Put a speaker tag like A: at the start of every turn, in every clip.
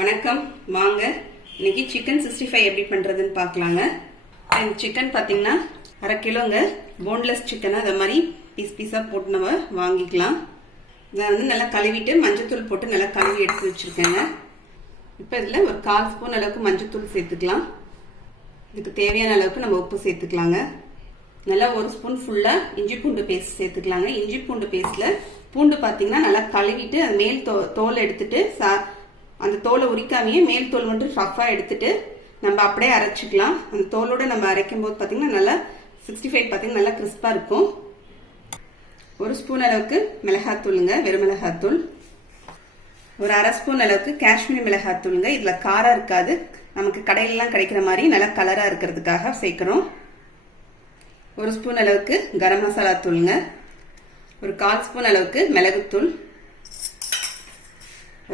A: வணக்கம். வாங்க. இன்னைக்கு சிக்கன் சிக்ஸ்டி ஃபைவ் எப்படி பண்ணுறதுன்னு பார்க்கலாங்க. இந்த சிக்கன் பார்த்தீங்கன்னா அரை கிலோங்க. போன்லெஸ் சிக்கனை அதை மாதிரி பீஸ் பீஸாக போட்டு நம்ம வாங்கிக்கலாம். இதை வந்து நல்லா கழுவிட்டு மஞ்சத்தூள் போட்டு நல்லா கழுவி எடுத்து வச்சுருக்கேங்க. இப்போ இதில் ஒரு கால் ஸ்பூன் அளவுக்கு மஞ்சத்தூள் சேர்த்துக்கலாம். இதுக்கு தேவையான அளவுக்கு நம்ம உப்பு சேர்த்துக்கலாங்க. நல்லா ஒரு ஸ்பூன் ஃபுல்லாக இஞ்சி பூண்டு பேஸ்ட் சேர்த்துக்கலாங்க. இஞ்சி பூண்டு பேஸ்ட்டில் பூண்டு பார்த்தீங்கன்னா நல்லா கழுவிட்டு அது மேல் தோ தோல் எடுத்துட்டு சா அந்த தோலை உரிக்காமையே மேல் தோல் மட்டும் ரஃபாக எடுத்துட்டு நம்ம அப்படியே அரைச்சிக்கலாம். அந்த தோலோட நம்ம அரைக்கும் போது பார்த்தீங்கன்னா நல்லா சிக்ஸ்டி ஃபைவ் பார்த்தீங்கன்னா நல்லா கிறிஸ்பாக இருக்கும். ஒரு ஸ்பூன் அளவுக்கு மிளகாத்தூளுங்க வெறும் மிளகாத்தூள். ஒரு அரை ஸ்பூன் அளவுக்கு காஷ்மீர் மிளகாத்தூளுங்க. இதில் காரம் இருக்காது. நமக்கு கடையிலலாம் கிடைக்கிற மாதிரி நல்லா கலராக இருக்கிறதுக்காக சேர்க்குறோம். ஒரு ஸ்பூன் அளவுக்கு கரம் மசாலா தூளுங்க. ஒரு கால் ஸ்பூன் அளவுக்கு மிளகுத்தூள்.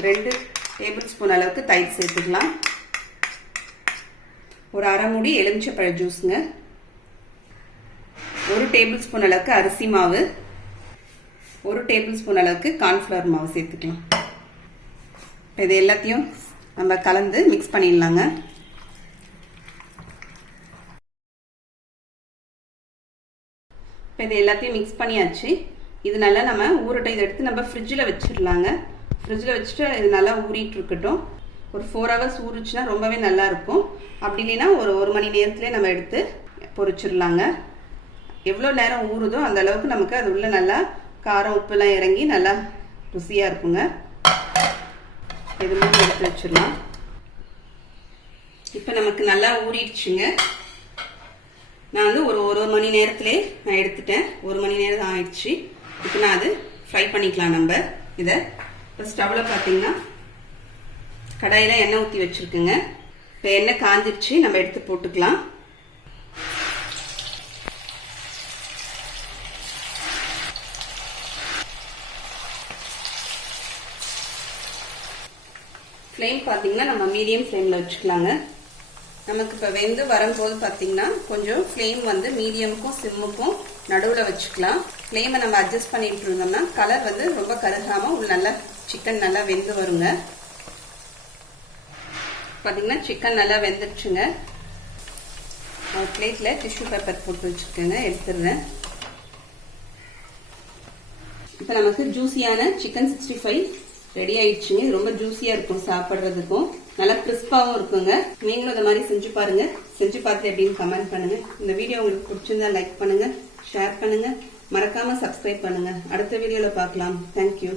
A: ரெண்டு டேபிள் ஸ்பூன் அளவுக்கு தயிர் சேர்த்துக்கலாம். ஒரு அரை மூடி எலுமிச்சப்பழ ஜூஸுங்க. ஒரு டேபிள் ஸ்பூன் அளவுக்கு அரிசி மாவு. ஒரு டேபிள் ஸ்பூன் அளவுக்கு கார்ன்ஃப்ளவர் மாவு சேர்த்துக்கலாம். இப்போ இது எல்லாத்தையும் நம்ம கலந்து மிக்ஸ் பண்ணிடலாங்க. இப்போ இது எல்லாத்தையும் மிக்ஸ் பண்ணியாச்சு. இது நல்லா நம்ம ஊரட்டை இதை எடுத்து நம்ம ஃப்ரிட்ஜில் வச்சிடலாங்க. ஃப்ரிட்ஜில் வச்சுட்டு இது நல்லா ஊறிட்டு இருக்கட்டும் ஒரு ஃபோர் ஹவர்ஸ் ஊறிச்சுன்னா ரொம்பவே நல்லா இருக்கும் அப்படி இல்லைன்னா ஒரு ஒரு மணி நேரத்துலேயே நம்ம எடுத்து பொறிச்சிடலாங்க. எவ்வளோ நேரம் ஊறுதோ அந்த அளவுக்கு நமக்கு அது உள்ள நல்லா காரம் உப்புலாம் இறங்கி நல்லா ருசியாக இருக்குங்க. இது மாதிரி எடுத்து வச்சிடலாம். இப்போ நமக்கு நல்லா ஊறிடுச்சுங்க. நான் வந்து ஒரு ஒரு மணி நேரத்திலே நான் எடுத்துட்டேன். ஒரு மணி நேரம் ஆயிடுச்சு. இப்போ நான் அது ஃப்ரை பண்ணிக்கலாம் நம்ம. இதை இப்போ ஸ்டவ்வில் பார்த்தீங்கன்னா கடாயில் எண்ணெய் ஊற்றி வச்சுருக்குங்க. இப்போ எண்ணெய் காஞ்சிருச்சு நம்ம எடுத்து போட்டுக்கலாம். ஃப்ளேம் பார்த்தீங்கன்னா நம்ம மீடியம் ஃப்ளேமில் வச்சுக்கலாங்க. நமக்கு இப்போ வெந்து வரும்போது பார்த்தீங்கன்னா கொஞ்சம் ஃப்ளேம் வந்து மீடியமுக்கும் சிம்முக்கும் நடுவில் வச்சுக்கலாம். ஃப்ளேமை நம்ம அட்ஜஸ்ட் பண்ணிட்டு இருந்தோம்னா கலர் வந்து ரொம்ப கருகாமல் உள்ள நல்லா சிக்கன் நல்லா வெந்து வருங்க. பார்த்தீங்கன்னா சிக்கன் நல்லா வெந்துருச்சுங்க. ஒரு பிளேட்டில் டிஷ்யூ பேப்பர் போட்டு வச்சுக்கோங்க எடுத்துடுறேன். இப்போ நமக்கு ஜூஸியான சிக்கன் சிக்ஸ்டி ஃபைவ் ரெடி ஆயிடுச்சுங்க. ரொம்ப ஜூஸியாக இருக்கும் சாப்பிட்றதுக்கும். நல்லா கிறிஸ்பாவும் இருக்குங்க. நீங்களும் இந்த மாதிரி செஞ்சு பாருங்க. செஞ்சு பார்த்து எப்படின்னு கமெண்ட் பண்ணுங்க. இந்த வீடியோ உங்களுக்கு பிடிச்சிருந்தா லைக் பண்ணுங்க ஷேர் பண்ணுங்க. மறக்காம சப்ஸ்கிரைப் பண்ணுங்க. அடுத்த வீடியோல பார்க்கலாம். தேங்க்யூ